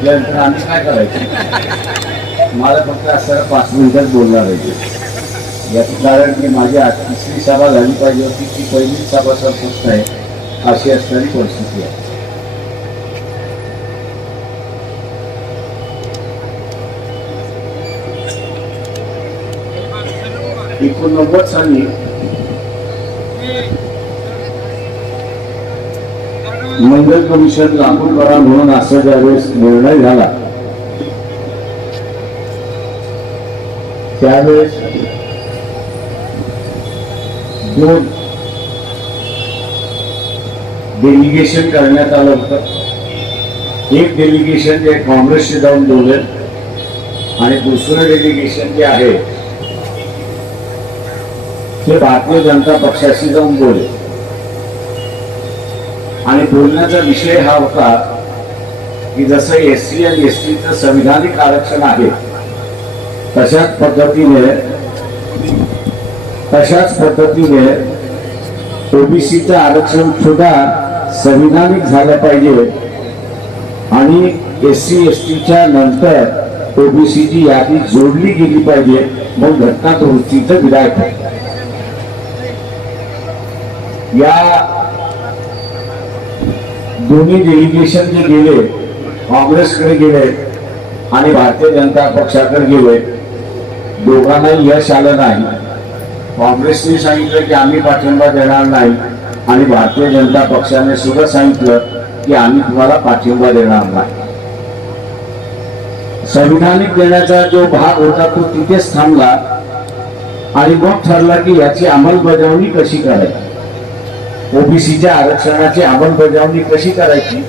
घेतल्यानंतर आम्ही काय करायचं? मला फक्त असं पाच मिनिटच बोलणार आहे. याचं कारण की माझी आज तिसरी सभा झाली पाहिजे होती. ती पहिलीच सभा संपुष्ट आहे. अशी असणारी परिस्थिती आहे. एकोणनव्वद साली मंडल परिषद लागू करा म्हणून असा ज्यावेळेस निर्णय झाला त्यावेळेस दोन डेलिगेशन करण्यात आलं होतं. एक डेलिगेशन जे काँग्रेसचे जाऊन बोलेल आणि दुसरं डेलिगेशन जे आहे ते भारतीय जनता पक्षाशी जाऊन बोलेल. आणि बोलण्याचा विषय हा होता की जसं एस सी आणि एस टीचं संविधानिक आरक्षण आहे तशाच पद्धतीने तशाच पद्धतीने ओबीसीचं आरक्षण सुद्धा संविधानिक झालं पाहिजे. आणि एस सी एस टीच्या नंतर ओबीसीची यादी जोडली गेली पाहिजे मग घटना दुरुस्तीचं विधायक. या दोन्ही डेलिगेशन जे गेले काँग्रेसकडे गेले आणि भारतीय जनता पक्षाकडे गेले दोघांनाही यश आलं नाही. काँग्रेसने सांगितलं की आम्ही पाठिंबा देणार नाही आणि भारतीय जनता पक्षाने सुद्धा सांगितलं की आम्ही तुम्हाला पाठिंबा देणार नाही. संविधानिक देण्याचा जो भाग होता तो तिथेच थांबला आणि मग ठरला की याची अंमलबजावणी कशी करायची. ओबीसीच्या आरक्षणाची अंमलबजावणी कशी करायची?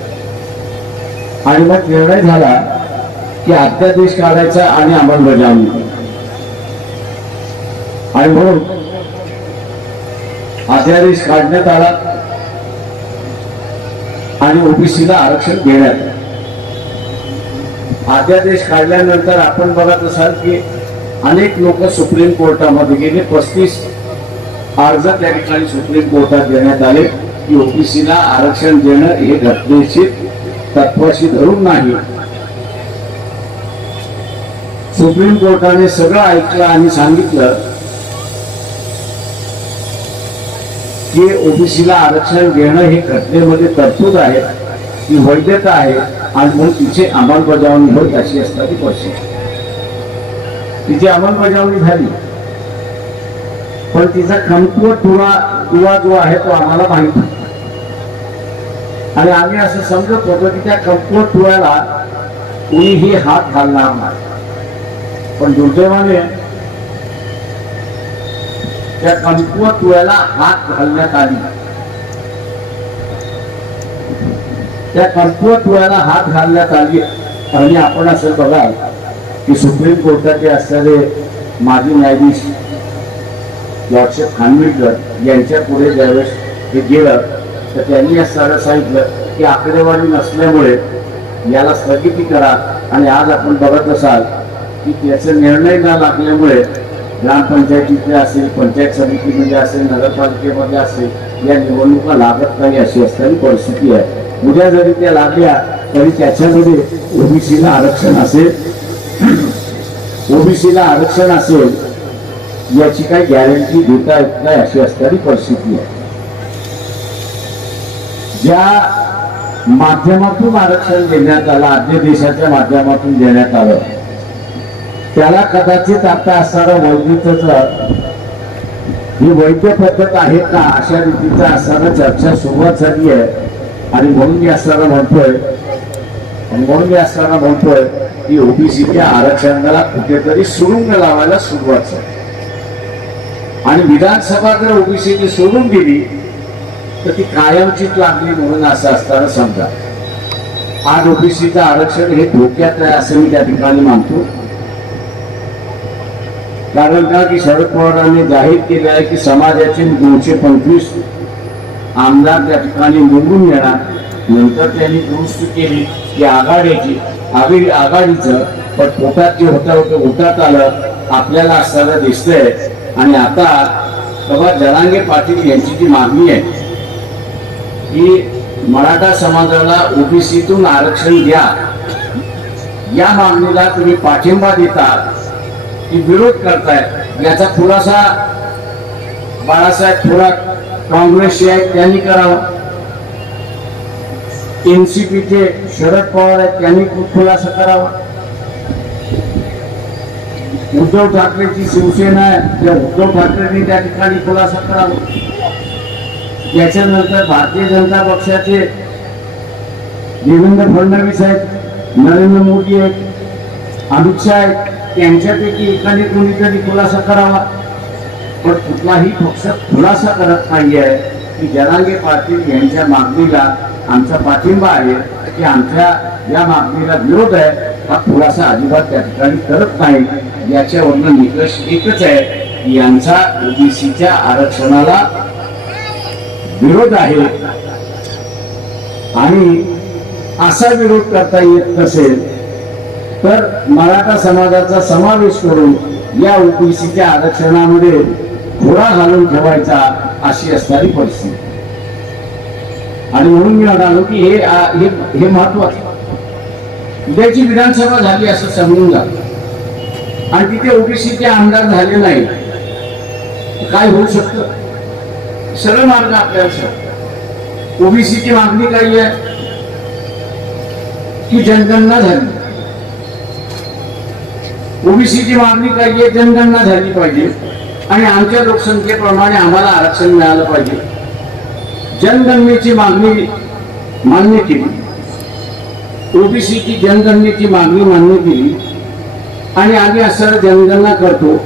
आणि मग निर्णय झाला की अध्यादेश काढायचा आणि अंमलबजावणी. आणि म्हणून अध्यादेश काढण्यात आला आणि ओबीसीला आरक्षण देण्यात अध्यादेश काढल्यानंतर आपण बघत असाल की अनेक लोक सुप्रीम कोर्टामध्ये गेले पस्तीस अर्ज त्या ठिकाणी सुप्रीम कोर्टात देण्यात आले की ओबीसीला आरक्षण देणं हे घटनेशी तत्वाशी धरून नाही. सुप्रीम कोर्टाने सगळं ऐकलं आणि सांगितलं की ओबीसीला आरक्षण देणं हे घटनेमध्ये तरतूद आहे ती वैधता आहे आणि म्हणून तिची अंमलबजावणी होत अशी असणारी परिस्थिती. तिची अंमलबजावणी झाली. पण तिचा कमकुवत दुवा दुवा जो आहे तो आम्हाला माहीत आणि आम्ही असं समजत होतो की त्या कमकुवत तुळ्याला कुणीही हात घालणार नाही. पण दुर्दैवाने त्या कमकुवत तुळ्याला हात घालण्यात आली त्या कमकुवत दुव्याला हात घालण्यात आली. आणि आपण असं बघाल की सुप्रीम कोर्टाचे असणारे माजी न्यायाधीश लॉर्डशिप खानविलकर यांच्या पुढे ज्यावेळेस हे गेलं तर त्यांनी या सारं सांगितलं की आकडेवारी नसल्यामुळे याला स्थगिती करा आणि आज आपण बघत असाल की त्याचा निर्णय न लागल्यामुळे ग्रामपंचायतीतले असेल पंचायत समितीमध्ये असेल नगरपालिकेमध्ये असेल या निवडणुका लागत नाही अशी असणारी परिस्थिती आहे. उद्या जरी त्या लागल्या तरी त्याच्यामध्ये ओबीसीला आरक्षण असेल. ओबीसीला आरक्षण असेल याची काही गॅरंटी देता येत नाही अशी असणारी परिस्थिती आहे. ज्या माध्यमातून आरक्षण देण्यात आलं अध्यादेशाच्या माध्यमातून देण्यात आलं त्याला कदाचित आता असणारं वैदिकच ही वैद्य पद्धत आहे का अशा रीतीचा असणारं चर्चा सुरुवात झाली आहे. आणि म्हणून मी असताना म्हणतोय म्हणून मी असताना म्हणतोय की ओबीसीच्या आरक्षणाला कुठेतरी सुरुंग लावायला सुरुवात झाली. आणि विधानसभा जर ओबीसीने सोडून दिली तर ती कायमचीच लागली म्हणून असं असताना समजा. आज ओबीसीचं आरक्षण हे धोक्यात आहे असं मी त्या ठिकाणी मानतो. कारण का की शरद पवारांनी जाहीर केले आहे की समाजाचे दोनशे पंचवीस आमदार त्या ठिकाणी निवडून येणार. नंतर त्यांनी दुरुस्ती केली की आघाडीची आघाडी आघाडीचं पण पोटात जे होता होतं होतात आलं आपल्याला असताना दिसतंय आणि आता बाबा जरांगे पाटील यांची जी मागणी आहे की मराठा समाजाला ओबीसीतून आरक्षण द्या. या मागणीला तुम्ही पाठिंबा देता की विरोध करताय. याचा खुलासा बाळासाहेब थोरात काँग्रेसचे आहेत त्यांनी करावा. एनसीपीचे शरद पवार आहेत त्यांनी खुलासा करावा. उद्धव ठाकरेची शिवसेना आहे. त्या उद्धव ठाकरेंनी त्या ठिकाणी खुलासा करावा. याच्यानंतर भारतीय जनता पक्षाचे देवेंद्र फडणवीस आहेत नरेंद्र मोदी आहेत अमित शहा आहेत त्यांच्यापैकी एकाने कोणीतरी खुलासा करावा. पण कुठलाही पक्ष खुलासा करत नाही आहे की जनांगे पाटील यांच्या मागणीला आमचा पाठिंबा आहे की आमच्या या मागणीला विरोध आहे. हा खुलासा अजिबात त्या ठिकाणी करत नाही. याच्यावरनं निकष एकच आहे की यांचा ओबीसीच्या आरक्षणाला विरोध आहे. आणि असा विरोध करता येत नसेल तर मराठा समाजाचा समावेश करून या ओबीसीच्या आरक्षणामध्ये घोडा घालून ठेवायचा अशी असणारी परिस्थिती. आणि म्हणून मी म्हणालो की हे हे हे महत्वाचं उद्याची विधानसभा झाली असं समजून जा. आणि तिथे ओबीसीचे आमदार झाले नाही. काय होऊ शकतं? सरळ मार्ग आपल्याला ओबीसीची मागणी काय आहे? की जनगणना झाली. ओबीसीची मागणी काय आहे? जनगणना झाली पाहिजे. आणि आमच्या लोकसंख्येप्रमाणे आम्हाला आरक्षण मिळालं पाहिजे. जनगणनेची मागणी मान्य केली. ओबीसीची जनगणनेची मागणी मान्य केली. आणि आम्ही असं जनगणना करतो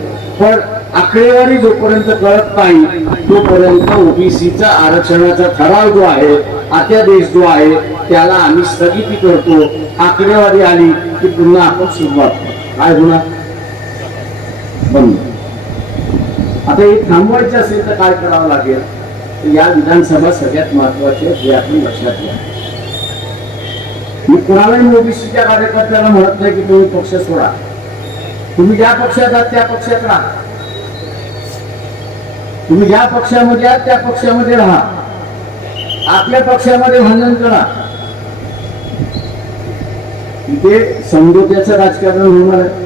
पण आकडेवारी जोपर्यंत कळत नाही तोपर्यंत ओबीसीचा आरक्षणाचा ठराव जो आहे अध्यादेश जो आहे त्याला आम्ही स्थगिती करतो. आकडेवारी आली की पुन्हा आपण सुरुवात काय होणार? बंद. आता हे थांबवायचं असेल तर काय करावं लागेल? या विधानसभा सगळ्यात महत्वाची आहे हे आपण लक्षात घ्या. कुणालाही ओबीसीच्या कार्यकर्त्याला म्हणत नाही की तुम्ही पक्ष सोडा. तुम्ही ज्या पक्षात आहात त्या पक्षात राहा. तुम्ही ज्या पक्षामध्ये आहात त्या पक्षामध्ये राहा. आपल्या पक्षामध्ये भांडण करा. इथे समजोत्याचं राजकारण होणार आहे.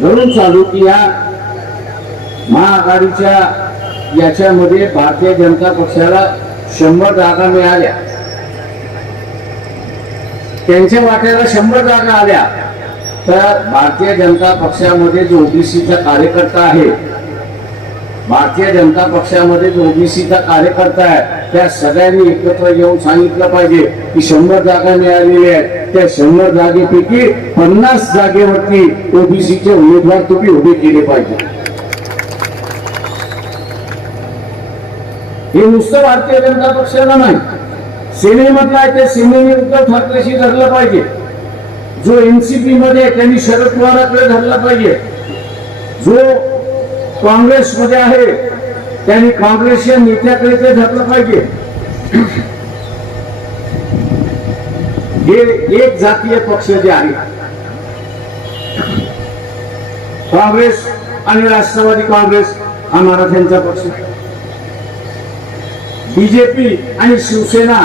धरून चालू की या महाआघाडीच्या याच्यामध्ये भारतीय जनता पक्षाला शंभर जागा मिळाल्या. त्यांच्या वाट्याला शंभर जागा आल्या. तर भारतीय जनता पक्षामध्ये जो ओबीसीचा कार्यकर्ता आहे भारतीय जनता पक्षामध्ये जो ओबीसीचा कार्यकर्ता आहे त्या सगळ्यांनी एकत्र येऊन सांगितलं पाहिजे की शंभर जागा मिळालेल्या आहेत. त्या शंभर जागेपैकी पन्नास जागेवरती ओबीसीचे उमेदवार तुम्ही उभे केले पाहिजे. हे नुसतं भारतीय जनता पक्षाला नाही. सेनेमधला आहे त्या सेनेने उद्धव ठाकरेशी धरलं पाहिजे. जो एनसीपी मध्ये त्यांनी शरद पवाराकडे धरला पाहिजे. जो काँग्रेसमध्ये आहे त्यांनी काँग्रेसच्या नेत्याकडे ते धरलं पाहिजे. हे एक जातीय पक्ष जे आहे काँग्रेस आणि राष्ट्रवादी काँग्रेस हा मराठ्यांचा पक्ष. बीजेपी आणि शिवसेना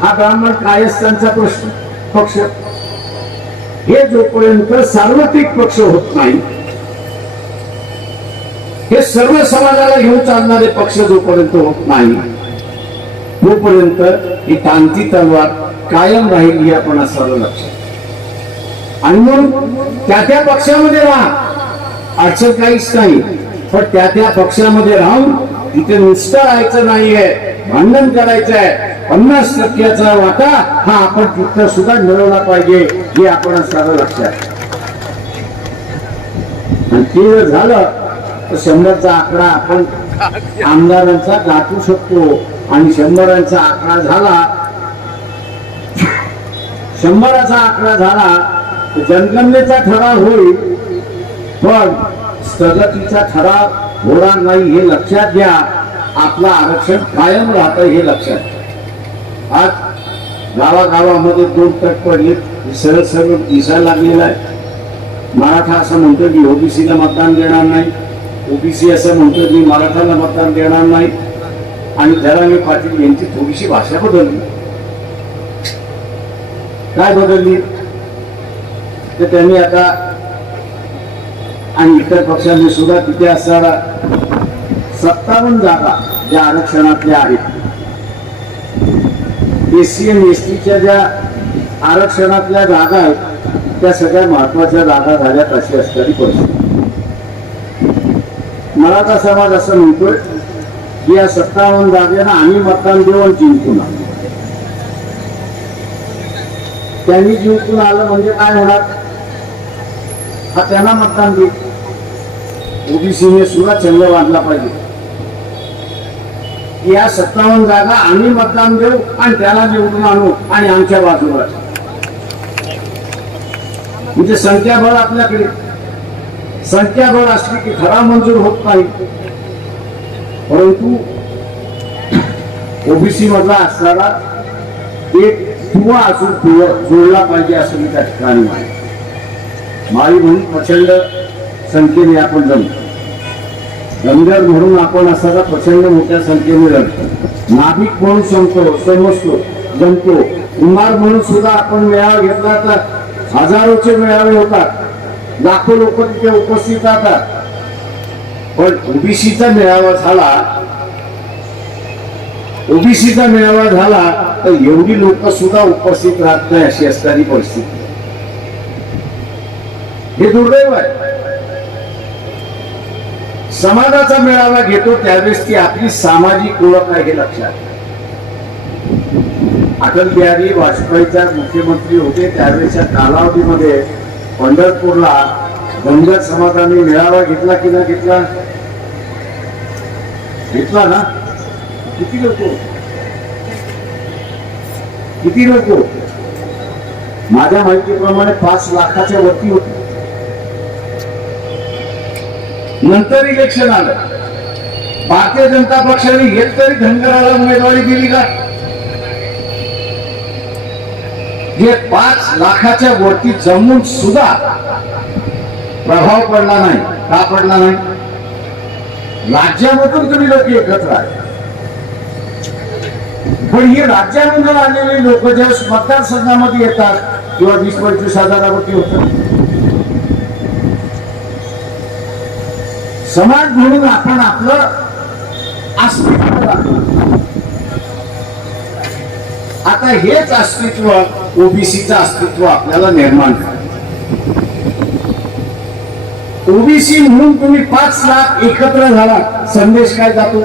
हा ब्राह्मण कायस्थांचा प्रश्न पक्ष. हे जोपर्यंत सार्वत्रिक पक्ष होत नाही हे सर्व समाजाला घेऊन चालणारे पक्ष जोपर्यंत होत नाही तोपर्यंत ही तांती तलवार कायम राहील ही आपण असावं लक्षात आणि म्हणून त्या त्या पक्षामध्ये राहा. अडचण काहीच नाही पण त्या त्या पक्षामध्ये राहून तिथे नुसतं राहायचं नाहीये भांडण करायचं आहे पन्नास टक्क्याचा वाटा हा आपण तिथं सुद्धा मिळवला पाहिजे हे आपण असावं लक्षात आणि ते जर झालं तर शंभरचा आकडा आपण आमदारांचा गाठू शकतो. आणि शंभरांचा आकडा झाला शंभराचा आकडा झाला तर जनगणनेचा ठराव होईल. पण स्थगतीचा ठराव होणार नाही हे लक्षात घ्या. आपलं आरक्षण कायम राहतं हे लक्षात घ्या. आज गावागावामध्ये दोन तट पडले. सरळ सरळ दिसायला लागलेला आहे. मराठा असं म्हणतो की ओबीसीला मतदान देणार नाही. ओबीसी असं म्हणतो की मराठाला मतदान देणार नाही. आणि जरांगे पाटील यांची थोडीशी भाषा बदलली. काय बदलली? तर त्यांनी आता आणि इतर पक्षांनी सुद्धा तिथे असणारा सत्तावन्न जागा ज्या आरक्षणातल्या आहेत. एससी एन एस टीच्या ज्या आरक्षणातल्या जागा आहेत त्या सगळ्या महत्त्वाच्या जागा झाल्यात अशी असणारी परिस्थिती. मराठा समाज असं म्हणतोय की या सत्तावन्न जागेला आम्ही मतदान देऊन जिंकून आलो. त्यांनी जिंकून आलं म्हणजे काय होणार? हा त्यांना मतदान देऊ. ओबीसीने सुद्धा छंद बांधला पाहिजे. या सत्तावन्न जागा आम्ही मतदान देऊ आणि त्याला निवडून आणू आणि आमच्या बाजूला म्हणजे संख्याबळ आपल्याकडे. संख्याबळ असली की खरा मंजूर होत नाही. परंतु ओबीसी मधला असणारा एक किंवा अजून जुळला जोडला पाहिजे असं मी त्या ठिकाणी मानतो माळी म्हणून प्रचंड संख्येने आपण जमतो. रंजर म्हणून आपण असणारा प्रचंड मोठ्या संख्येने लढतो. नाभिक म्हणून संपतो समजतो जमतो कुमार म्हणून सुद्धा आपण मेळावा घेतला तर हजारोचे मेळावे होतात. लाखो लोक तिथे उपस्थित राहतात. पण ओबीसीचा मेळावा झाला ओबीसीचा मेळावा झाला तर एवढी लोक सुद्धा उपस्थित राहत नाही अशी असणारी परिस्थिती. हे दुर्दैव आहे. समाजाचा मेळावा घेतो त्यावेळेस ती आपली सामाजिक ओळख आहे हे लक्षात अटल बिहारी वाजपेयीचा मुख्यमंत्री होते त्यावेळेच्या कालावधीमध्ये पंढरपूरला धनगर समाजाने मेळावा घेतला की ना घेतला? घेतला ना? किती लोक किती लोक माझ्या माहितीप्रमाणे पाच लाखाच्या वरती होती. नंतर इलेक्शन आलं. भारतीय जनता पक्षाने येत तरी धनगराला उमेदवारी दिली का? जे पाच लाखाच्या वरती जमून सुद्धा प्रभाव पडला नाही का पडला नाही? राज्यामधून तुम्ही लोक एकत्र आहे पण ही राज्यामधून आलेली लोक ज्या मतदारसंघामध्ये येतात किंवा वीस पंचवीस हजारावरती होतात समाज म्हणून आपण आपलं अस्तित्व आता हेच अस्तित्व ओबीसीचं अस्तित्व आपल्याला निर्माण ओबीसी म्हणून तुम्ही पाच लाख एकत्र झाला संदेश काय जातो?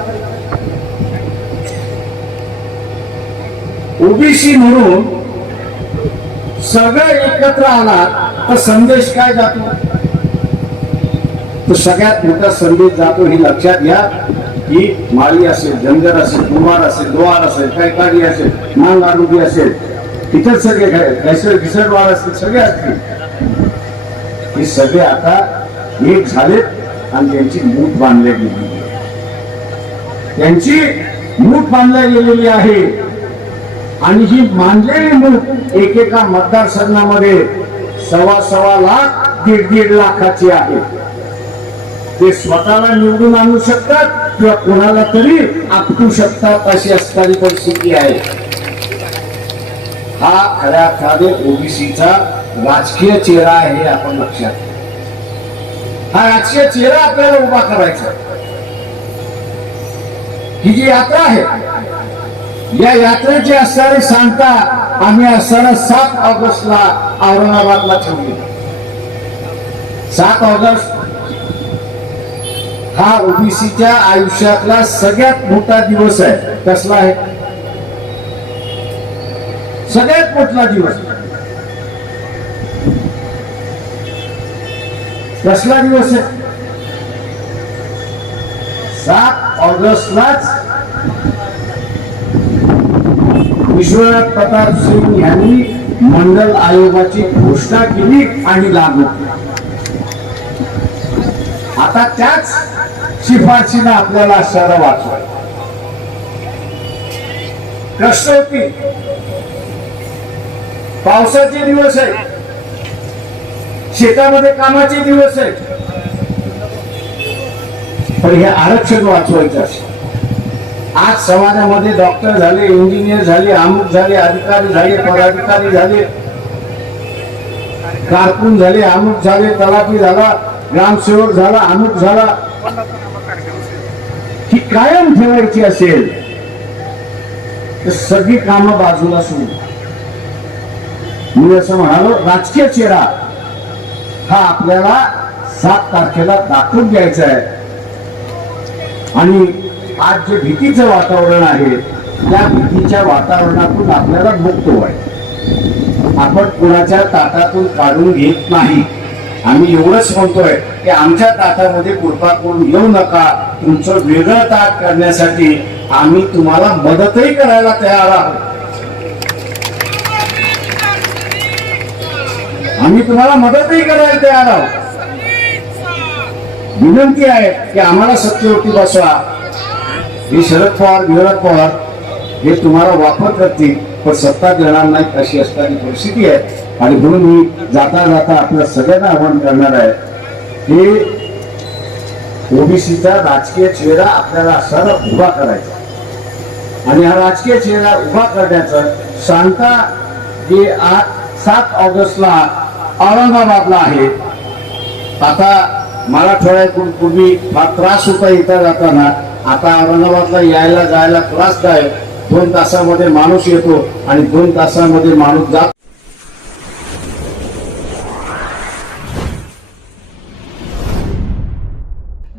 ओबीसी म्हणून सगळं एकत्र आला तर संदेश काय जातो? तो सगळ्यात मोठा संदेश जातो हे लक्षात घ्या की माळी असेल धनगर असेल कुंभार असेल लोहार असेल कैकाडी असेल मांग आरोग्य असेल इतर सगळे घैसर घिसडवाळ असतील सगळे असतील. हे सगळे आता एक झालेत आणि त्यांची मूठ बांधल्या गेली त्यांची मूठ बांधल्या गेलेली आहे. आणि ही मानलेली मूठ एकेका मतदारसंघामध्ये सव्वा सव्वा लाख दीड दीड लाखाची आहे. ते स्वतःला निवडून आणू शकतात किंवा कोणाला तरी आपटू शकतात अशी असणारी परिस्थिती आहे. हा खऱ्या अर्थाने ओबीसीचा राजकीय चेहरा आहे हे आपण लक्षात हा राजकीय चेहरा आपल्याला उभा करायचा ही जी यात्रा आहे या यात्रेची असणारी सांगता आम्ही असणारा सात ऑगस्टला औरंगाबादला ठेवली. सात ऑगस्ट हा ओबीसीच्या आयुष्यातला सगळ्यात मोठा दिवस आहे. कसला आहे? सगळ्यात मोठा दिवस. कसला दिवस आहे? सात ऑगस्टलाच विश्वनाथ प्रताप सिंग यांनी मंडल आयोगाची घोषणा केली आणि लागू आता त्याच शिफारशीनं आपल्याला असणारा वाचवाय कष्ट होती पावसाचे दिवस आहे शेतामध्ये कामाचे दिवस आहे पण हे आरक्षण वाचवायचं असेल आज समाजामध्ये डॉक्टर झाले इंजिनियर झाले अमुक झाले अधिकारी झाले पदाधिकारी झाले कारकून झाले अमुक झाले तलाठी झाला ग्रामसेवक झाला अमुक झाला ही कायम ठेवायची असेल तर सगळी कामं बाजूला सोडू मी असं म्हणालो राजकीय चेहरा हा आपल्याला सात तारखेला दाखवून द्यायचा आहे. आणि आज जे भीतीचं वातावरण आहे त्या भीतीच्या वातावरणातून आपल्याला मुक्त व्हायचं. आपण कुणाच्या ताटातून काढून घेत नाही. आम्ही एवढंच म्हणतोय की आमच्या ताटामध्ये कृपा करून येऊ नका. तुमचं वेगळं ताट करण्यासाठी आम्ही तुम्हाला मदतही करायला तयार आहोत. आम्ही तुम्हाला मदतही करायला तयार आहोत. विनंती आहे की आम्हाला सत्यवती बसवा. हे शरद पवार विरोध पवार हे तुम्हाला वापर करतील पण सत्ता देणार नाही अशी असणारी परिस्थिती आहे. आणि म्हणून मी जाता जाता आपल्या सगळ्यांना आवाहन करणार आहे. की ओबीसीचा राजकीय चेहरा आपल्याला असताना उभा करायचा. आणि हा राजकीय चेहरा उभा करण्याचं सांगता जे आज सात ऑगस्टला औरंगाबादला आहे. आता मराठवाड्यातून पूर्वी फार त्रास होता येता जाताना. आता औरंगाबादला यायला जायला त्रासदायक दोन तासामध्ये माणूस येतो आणि दोन तासामध्ये माणूस जात.